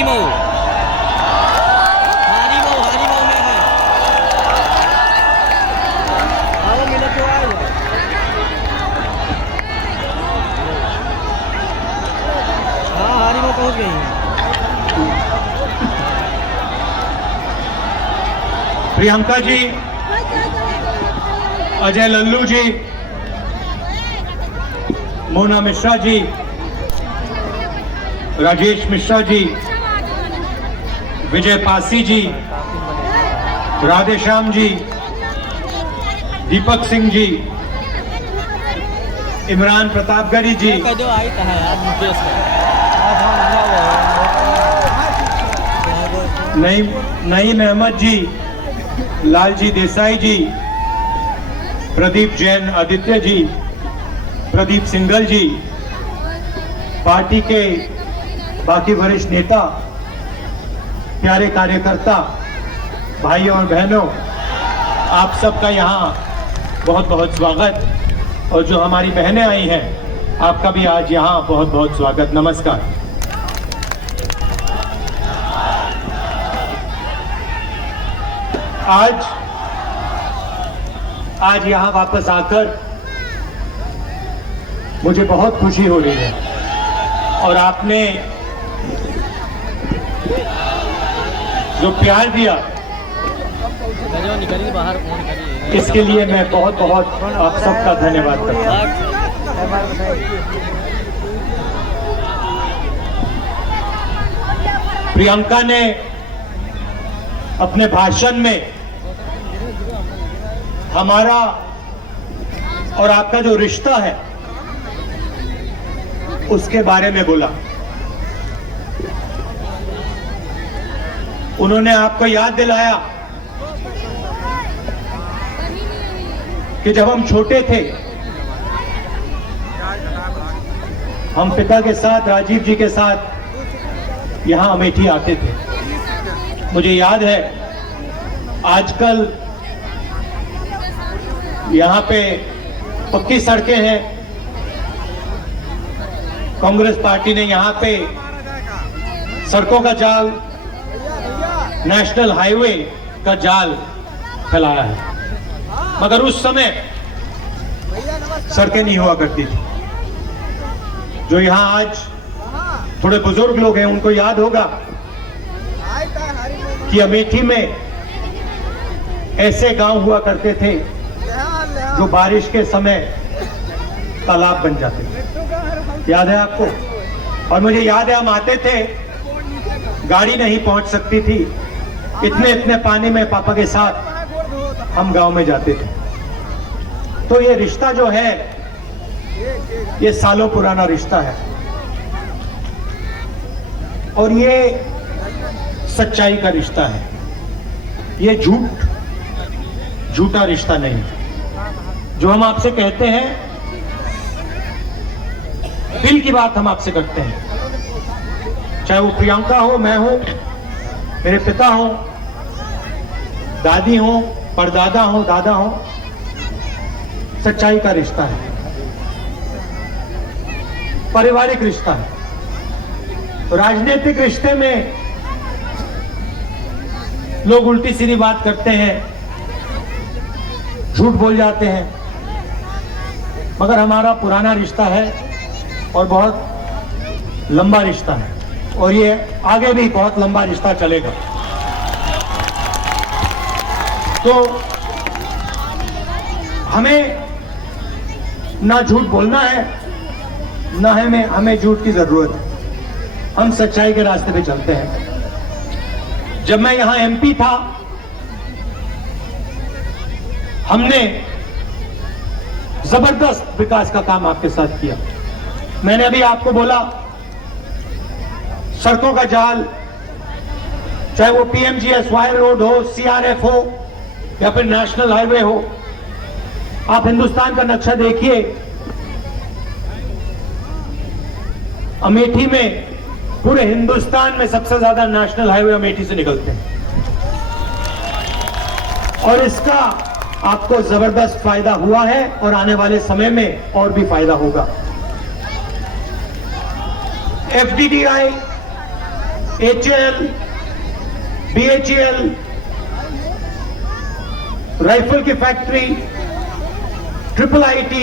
हारिमौ में है। आओ मिले तो आए। हाँ हारिमौ पहुंच गई है। प्रियंका जी, अजय लल्लू जी, मोना मिश्रा जी, राजेश मिश्रा जी, विजय पासी जी, राधेश्याम जी, दीपक सिंह जी, इमरान प्रतापगढ़ी जी, नईम अहमद जी, लालजी देसाई जी, प्रदीप जैन आदित्य जी, प्रदीप सिंघल जी, पार्टी के बाकी वरिष्ठ नेता, प्यारे कार्यकर्ता, भाइयों और बहनों, आप सबका यहाँ बहुत बहुत स्वागत। और जो हमारी बहनें आई हैं, आपका भी आज यहाँ बहुत बहुत स्वागत। नमस्कार। आज यहाँ वापस आकर मुझे बहुत खुशी हो रही है और आपने जो प्यार दिया इसके लिए मैं बहुत बहुत आप सबका धन्यवाद करता हूँ। प्रियंका ने अपने भाषण में हमारा और आपका जो रिश्ता है उसके बारे में बोला। उन्होंने आपको याद दिलाया कि जब हम छोटे थे, हम पिता के साथ, राजीव जी के साथ यहां अमेठी आते थे। मुझे याद है आजकल यहां पे पक्की सड़कें हैं। कांग्रेस पार्टी ने यहां पे सड़कों का जाल, नेशनल हाईवे का जाल फैलाया है, मगर उस समय सड़कें नहीं हुआ करती थी। जो यहां आज थोड़े बुजुर्ग लोग हैं उनको याद होगा कि अमेठी में ऐसे गांव हुआ करते थे जो बारिश के समय तालाब बन जाते थे। याद है आपको? और मुझे याद है हम आते थे, गाड़ी नहीं पहुंच सकती थी, इतने इतने पानी में पापा के साथ हम गांव में जाते थे। तो ये रिश्ता जो है ये सालों पुराना रिश्ता है और ये सच्चाई का रिश्ता है। ये झूठा रिश्ता नहीं। जो हम आपसे कहते हैं, दिल की बात हम आपसे करते हैं। चाहे वो प्रियंका हो, मैं हूं, मेरे पिता हो, दादी हो, परदादा हो, दादा हो, सच्चाई का रिश्ता है, पारिवारिक रिश्ता है। राजनीतिक रिश्ते में लोग उल्टी सीधी बात करते हैं, झूठ बोल जाते हैं, मगर हमारा पुराना रिश्ता है और बहुत लंबा रिश्ता है और ये आगे भी बहुत लंबा रिश्ता चलेगा। तो हमें ना झूठ बोलना है, ना हमें झूठ की जरूरत है। हम सच्चाई के रास्ते पे चलते हैं। जब मैं यहां एमपी था, हमने जबरदस्त विकास का काम आपके साथ किया। मैंने अभी आपको बोला, सड़कों का जाल, चाहे वो पीएमजीएसवाई रोड हो, सीआरएफ हो या फिर नेशनल हाईवे हो। आप हिंदुस्तान का नक्शा देखिए, अमेठी में, पूरे हिंदुस्तान में सबसे ज्यादा नेशनल हाईवे अमेठी से निकलते हैं और इसका आपको जबरदस्त फायदा हुआ है और आने वाले समय में और भी फायदा होगा। एफडीडीआई HAL, BHEL, राइफल की फैक्ट्री, IIIT,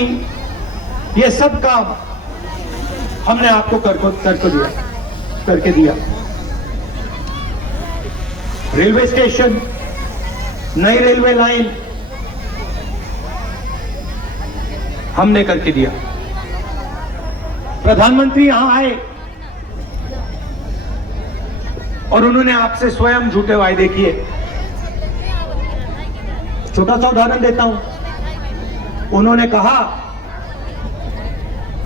ये सब काम हमने आपको करके दिया। रेलवे स्टेशन, नई रेलवे लाइन हमने करके दिया। प्रधानमंत्री यहां आए और उन्होंने आपसे स्वयं झूठे वायदे किए। छोटा सा उदाहरण देता हूं। उन्होंने कहा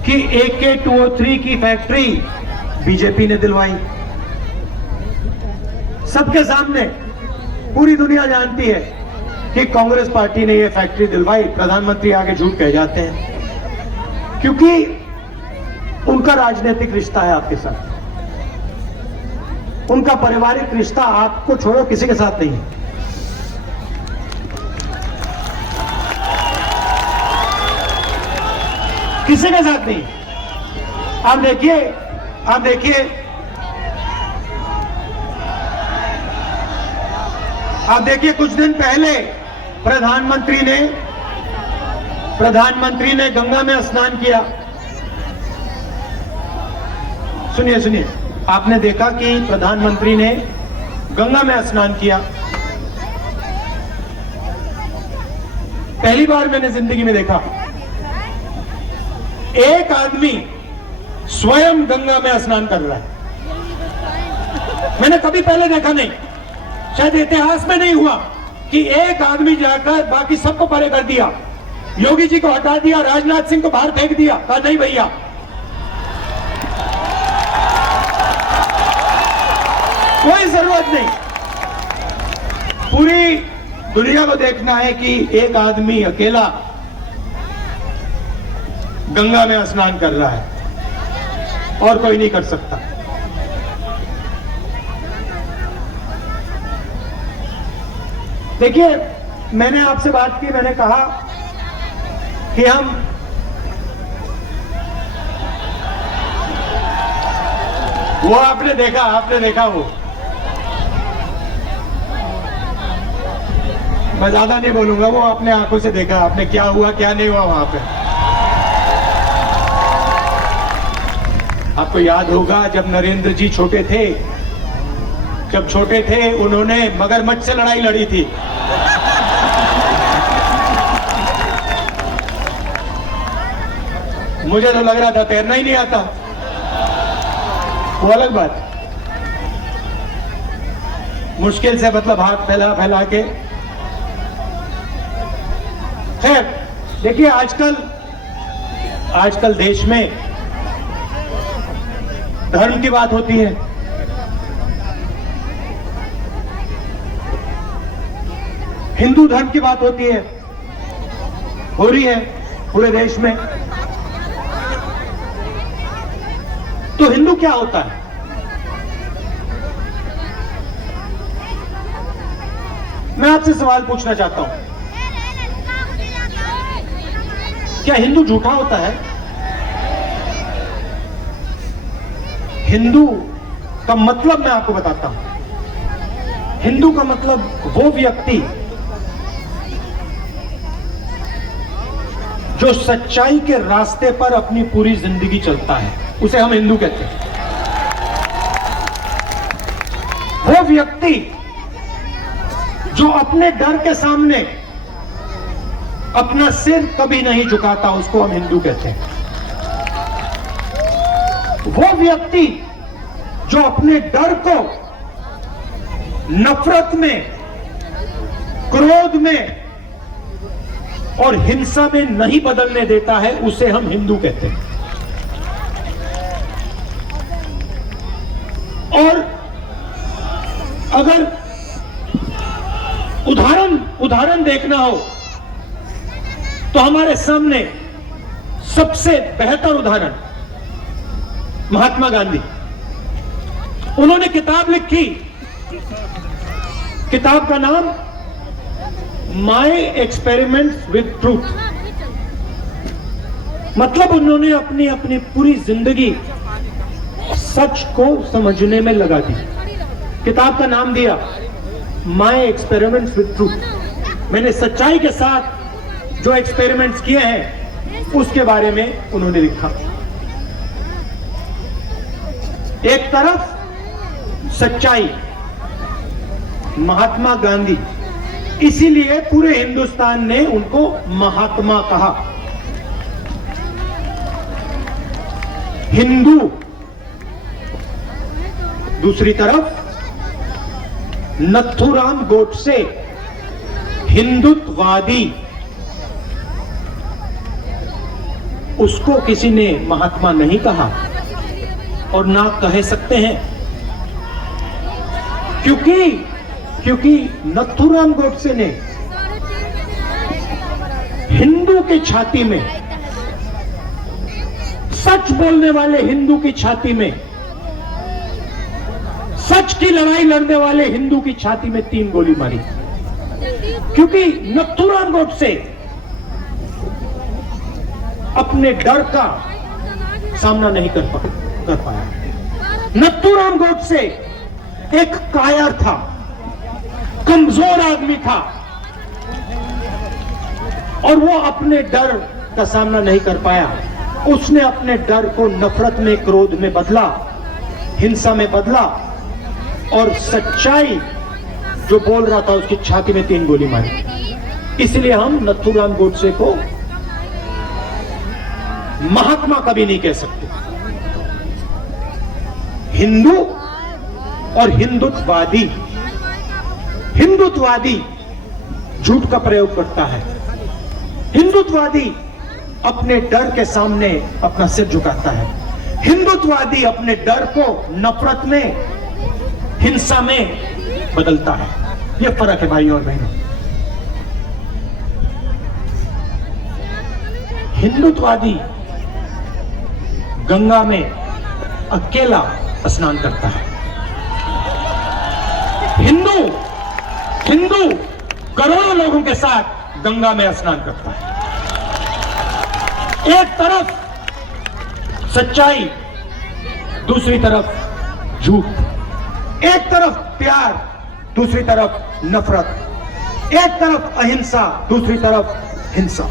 कि AK-203 की फैक्ट्री बीजेपी ने दिलवाई। सबके सामने पूरी दुनिया जानती है कि कांग्रेस पार्टी ने यह फैक्ट्री दिलवाई। प्रधानमंत्री आगे झूठ कह जाते हैं क्योंकि उनका राजनीतिक रिश्ता है आपके साथ, उनका पारिवारिक रिश्ता आपको छोड़ो किसी के साथ नहीं है। किसी के साथ नहीं। आप देखिए कुछ दिन पहले प्रधानमंत्री ने गंगा में स्नान किया। सुनिए, आपने देखा कि प्रधानमंत्री ने गंगा में स्नान किया। पहली बार मैंने जिंदगी में देखा एक आदमी स्वयं गंगा में स्नान कर रहा है। मैंने कभी पहले देखा नहीं, शायद इतिहास में नहीं हुआ कि एक आदमी जाकर बाकी सबको परे कर दिया। योगी जी को हटा दिया, राजनाथ सिंह को बाहर फेंक दिया, कहा नहीं भैया, कोई जरूरत नहीं। पूरी दुनिया को देखना है कि एक आदमी अकेला गंगा में स्नान कर रहा है और कोई नहीं कर सकता। देखिए, मैंने आपसे बात की, मैंने कहा कि हम वो आपने देखा वो, मैं ज्यादा नहीं बोलूंगा, वो अपने आंखों से देखा आपने क्या हुआ क्या नहीं हुआ वहां पे। आपको याद होगा जब नरेंद्र जी छोटे थे, उन्होंने मगरमच्छ से लड़ाई लड़ी थी। मुझे तो लग रहा था तैरना ही नहीं आता, वो अलग बात। मुश्किल से मतलब हाथ फैला के। खैर, देखिए आजकल देश में धर्म की बात होती है। हिंदू धर्म की बात होती है, हो रही है पूरे देश में। तो हिंदू क्या होता है? मैं आपसे सवाल पूछना चाहता हूं, क्या हिंदू झूठा होता है? हिंदू का मतलब मैं आपको बताता हूं। हिंदू का मतलब वो व्यक्ति जो सच्चाई के रास्ते पर अपनी पूरी जिंदगी चलता है, उसे हम हिंदू कहते हैं। वो व्यक्ति जो अपने डर के सामने अपना सिर कभी नहीं झुकाता, उसको हम हिंदू कहते हैं। वो व्यक्ति जो अपने डर को नफरत में, क्रोध में और हिंसा में नहीं बदलने देता है, उसे हम हिंदू कहते हैं। और अगर उदाहरण देखना हो तो हमारे सामने सबसे बेहतर उदाहरण महात्मा गांधी। उन्होंने किताब लिखी, किताब का नाम माय एक्सपेरिमेंट्स विद ट्रूथ। मतलब उन्होंने अपनी पूरी जिंदगी सच को समझने में लगा दी। किताब का नाम दिया माय एक्सपेरिमेंट्स विद ट्रूथ। मैंने सच्चाई के साथ जो एक्सपेरिमेंट्स किए हैं उसके बारे में उन्होंने लिखा। एक तरफ सच्चाई, महात्मा गांधी, इसीलिए पूरे हिंदुस्तान ने उनको महात्मा कहा। हिंदू, दूसरी तरफ नथुराम गोडसे, हिंदुत्ववादी, उसको किसी ने महात्मा नहीं कहा और ना कह सकते हैं, क्योंकि नथुराम गोडसे ने हिंदू की छाती में, सच बोलने वाले हिंदू की छाती में, सच की लड़ाई लड़ने वाले हिंदू की छाती में 3 गोली मारी। क्योंकि नथुराम गोडसे अपने डर का सामना नहीं कर पाया। नथुराम गोडसे एक कायर था, कमजोर आदमी था और वो अपने डर का सामना नहीं कर पाया। उसने अपने डर को नफरत में, क्रोध में बदला, हिंसा में बदला और सच्चाई जो बोल रहा था उसकी छाती में 3 गोली मारी। इसलिए हम नथुराम गोडसे को महात्मा कभी नहीं कह सकते। हिंदू और हिंदुत्ववादी, हिंदुत्ववादी झूठ का प्रयोग करता है। हिंदुत्ववादी अपने डर के सामने अपना सिर झुकाता है। हिंदुत्ववादी अपने डर को नफरत में, हिंसा में बदलता है। यह फर्क है भाइयों और बहनों। हिंदुत्ववादी गंगा में अकेला स्नान करता है। हिंदू करोड़ों लोगों के साथ गंगा में स्नान करता है। एक तरफ सच्चाई, दूसरी तरफ झूठ। एक तरफ प्यार, दूसरी तरफ नफरत। एक तरफ अहिंसा, दूसरी तरफ हिंसा।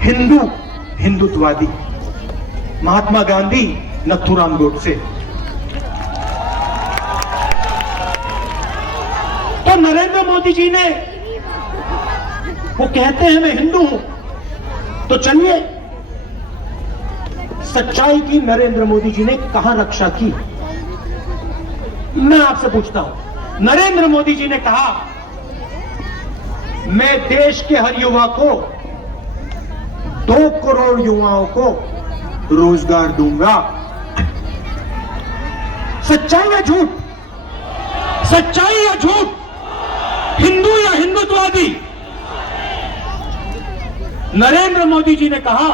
हिंदू, हिंदुत्ववादी। महात्मा गांधी, नथुराम गोडसे। तो नरेंद्र मोदी जी ने, वो कहते हैं मैं हिंदू हूं, तो चलिए सच्चाई की नरेंद्र मोदी जी ने कहां रक्षा की? मैं आपसे पूछता हूं। नरेंद्र मोदी जी ने कहा मैं देश के हर युवा को, 2 करोड़ युवाओं को रोजगार दूंगा। सच्चाई या झूठ? सच्चाई या झूठ? हिंदू या हिंदुत्ववादी? नरेंद्र मोदी जी ने कहा,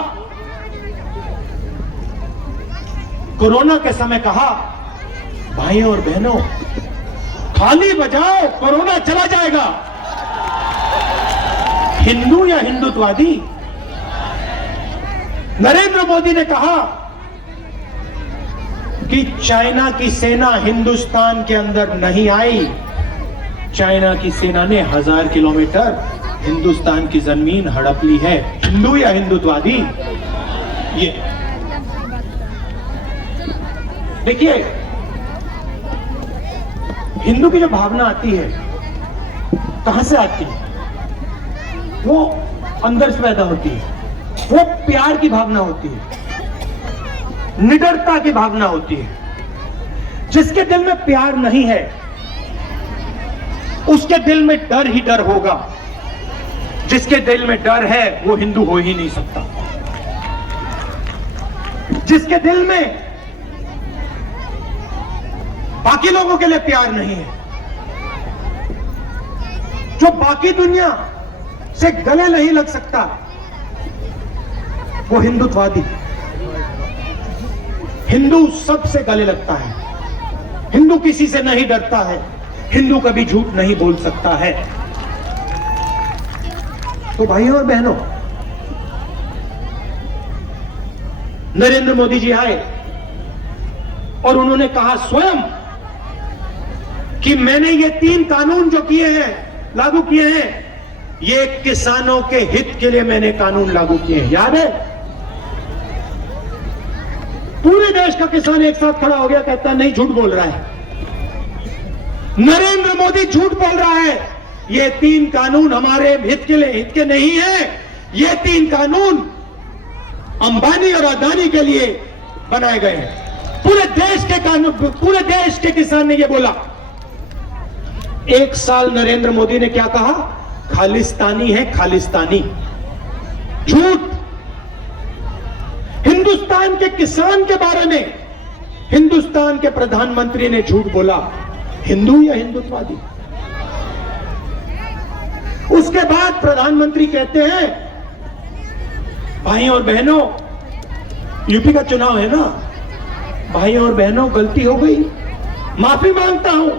कोरोना के समय कहा, भाइयों और बहनों थाली बजाओ, कोरोना चला जाएगा। हिंदू या हिंदुत्ववादी? नरेंद्र मोदी ने कहा कि चाइना की सेना हिंदुस्तान के अंदर नहीं आई, चाइना की सेना ने 1000 किलोमीटर हिंदुस्तान की जमीन हड़प ली है। हिंदू या हिंदुत्ववादी? ये देखिए, हिंदू की जो भावना आती है कहां से आती है? वो अंदर से पैदा होती है। वो प्यार की भावना होती है, निडरता की भावना होती है। जिसके दिल में प्यार नहीं है उसके दिल में डर ही डर होगा। जिसके दिल में डर है वो हिंदू हो ही नहीं सकता। जिसके दिल में बाकी लोगों के लिए प्यार नहीं है, जो बाकी दुनिया से गले नहीं लग सकता, वो हिंदुत्ववादी। हिंदू सबसे गले लगता है, हिंदू किसी से नहीं डरता है, हिंदू कभी झूठ नहीं बोल सकता है। तो भाइयों और बहनों, नरेंद्र मोदी जी आए और उन्होंने कहा स्वयं कि मैंने ये 3 कानून जो किए हैं, लागू किए हैं, ये किसानों के हित के लिए मैंने कानून लागू किए हैं। याद है? पूरे देश का किसान एक साथ खड़ा हो गया, कहता नहीं, झूठ बोल रहा है, नरेंद्र मोदी झूठ बोल रहा है, ये 3 कानून हमारे हित के लिए, हित के नहीं है, ये 3 कानून अंबानी और अदानी के लिए बनाए गए हैं। पूरे देश के कानून, पूरे देश के किसान ने यह बोला। 1 साल नरेंद्र मोदी ने क्या कहा? खालिस्तानी है, खालिस्तानी। झूठ। हिंदुस्तान के किसान के बारे में हिंदुस्तान के प्रधानमंत्री ने झूठ बोला। हिंदू या हिंदुत्ववादी? उसके बाद प्रधानमंत्री कहते हैं, भाई और बहनों, यूपी का चुनाव है ना, भाई और बहनों, गलती हो गई, माफी मांगता हूं,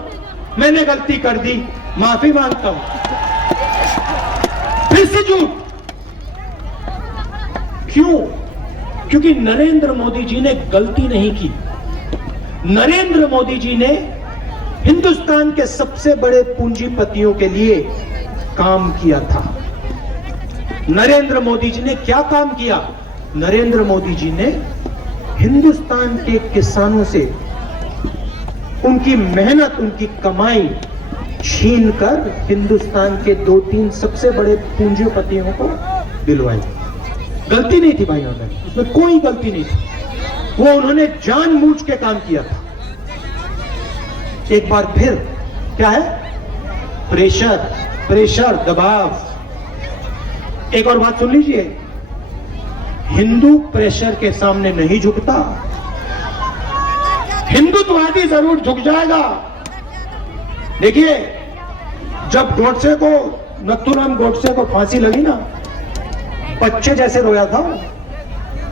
मैंने गलती कर दी, माफी मांगता हूं। फिर से झूठ। क्यों? क्योंकि नरेंद्र मोदी जी ने गलती नहीं की। नरेंद्र मोदी जी ने हिंदुस्तान के सबसे बड़े पूंजीपतियों के लिए काम किया था। नरेंद्र मोदी जी ने क्या काम किया? नरेंद्र मोदी जी ने हिंदुस्तान के किसानों से उनकी मेहनत, उनकी कमाई छीनकर हिंदुस्तान के 2-3 सबसे बड़े पूंजीपतियों को दिलवाई। गलती नहीं थी भाई, उन्होंने, उसमें कोई गलती नहीं थी, वो उन्होंने जानबूझ के काम किया था। एक बार फिर क्या है? प्रेशर, प्रेशर, दबाव। एक और बात सुन लीजिए, हिंदू प्रेशर के सामने नहीं झुकता। हिंदुत्ववादी जरूर झुक जाएगा। देखिए, जब गोडसे को, नथुराम गोडसे को फांसी लगी ना, बच्चे जैसे रोया था,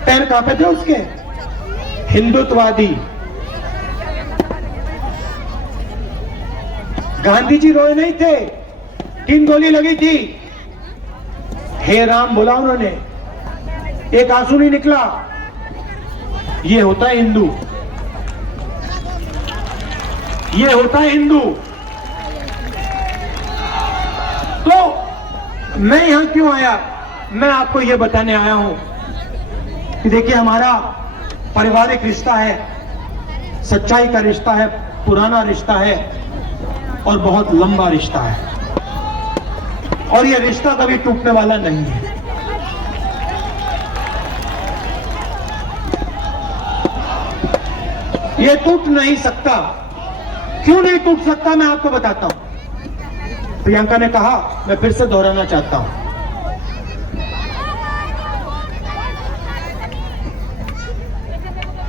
पैर कांपे थे उसके। हिंदुत्ववादी। गांधी जी रोए नहीं थे, 3 गोली लगी थी, हे राम बोला उन्होंने, एक आंसू नहीं निकला। ये होता है हिंदू, ये होता है हिंदू। तो मैं यहां क्यों आया? मैं आपको यह बताने आया हूं कि देखिए, हमारा पारिवारिक रिश्ता है, सच्चाई का रिश्ता है, पुराना रिश्ता है और बहुत लंबा रिश्ता है, और यह रिश्ता कभी टूटने वाला नहीं है। यह टूट नहीं सकता। क्यों नहीं टूट सकता? मैं आपको बताता हूं। प्रियंका ने कहा, मैं फिर से दोहराना चाहता हूं।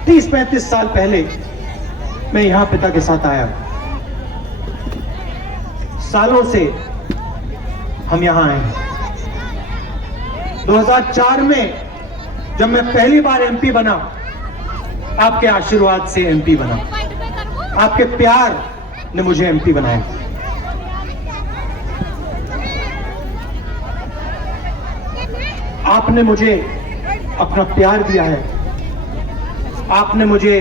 30-35 साल पहले मैं यहां पिता के साथ आया। सालों से हम यहां आए हैं। 2004 में जब मैं पहली बार एमपी बना, आपके आशीर्वाद से एमपी बना, आपके प्यार ने मुझे एमपी बनाया। आपने मुझे अपना प्यार दिया है, आपने मुझे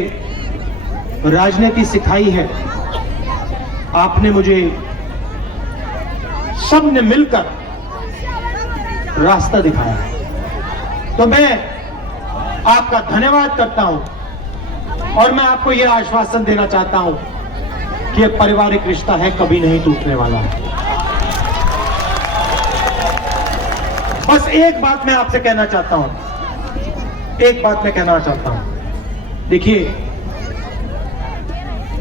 राजनीति सिखाई है, आपने मुझे, सबने मिलकर रास्ता दिखाया है। तो मैं आपका धन्यवाद करता हूं और मैं आपको यह आश्वासन देना चाहता हूं कि यह पारिवारिक रिश्ता है, कभी नहीं टूटने वाला है। बस एक बात मैं आपसे कहना चाहता हूं, एक बात मैं कहना चाहता हूं। देखिए,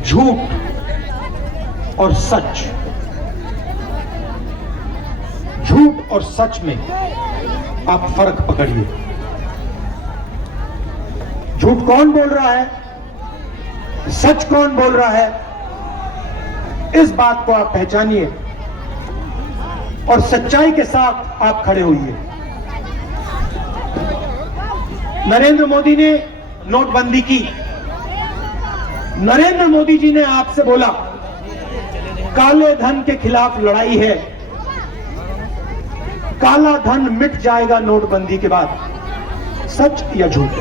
झूठ और सच, झूठ और सच में आप फर्क पकड़िए। झूठ कौन बोल रहा है, सच कौन बोल रहा है, इस बात को आप पहचानिए और सच्चाई के साथ आप खड़े होइए। नरेंद्र मोदी ने नोटबंदी की। नरेंद्र मोदी जी ने आपसे बोला काले धन के खिलाफ लड़ाई है, काला धन मिट जाएगा नोटबंदी के बाद। सच या झूठ?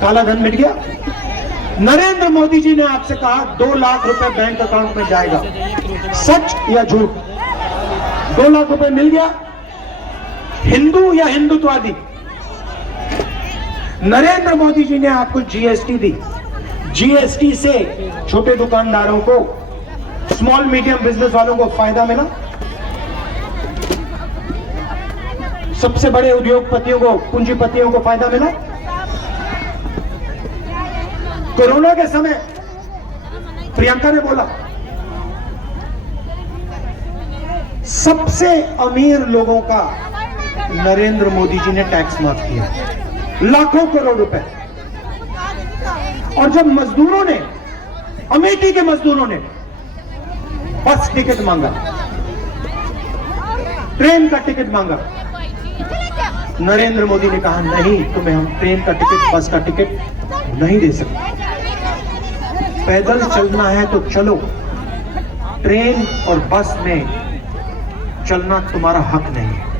काला धन मिट गया? नरेंद्र मोदी जी ने आपसे कहा 2 लाख रुपए बैंक अकाउंट में जाएगा, सच या झूठ? 2 लाख रुपए मिल गया? हिंदू या हिंदुत्ववादी? नरेंद्र मोदी जी ने आपको जीएसटी दी, जीएसटी से छोटे दुकानदारों को, स्मॉल मीडियम बिजनेस वालों को फायदा मिला, सबसे बड़े उद्योगपतियों को, पूंजीपतियों को फायदा मिला। कोरोना के समय प्रियंका ने बोला सबसे अमीर लोगों का नरेंद्र मोदी जी ने टैक्स माफ किया, लाखों करोड़ रुपए। और जब मजदूरों ने, अमेठी के मजदूरों ने बस टिकट मांगा, ट्रेन का टिकट मांगा, नरेंद्र मोदी ने कहा नहीं, तुम्हें हम ट्रेन का टिकट, बस का टिकट नहीं दे सकते। पैदल चलना है तो चलो, ट्रेन और बस में चलना तुम्हारा हक नहीं है।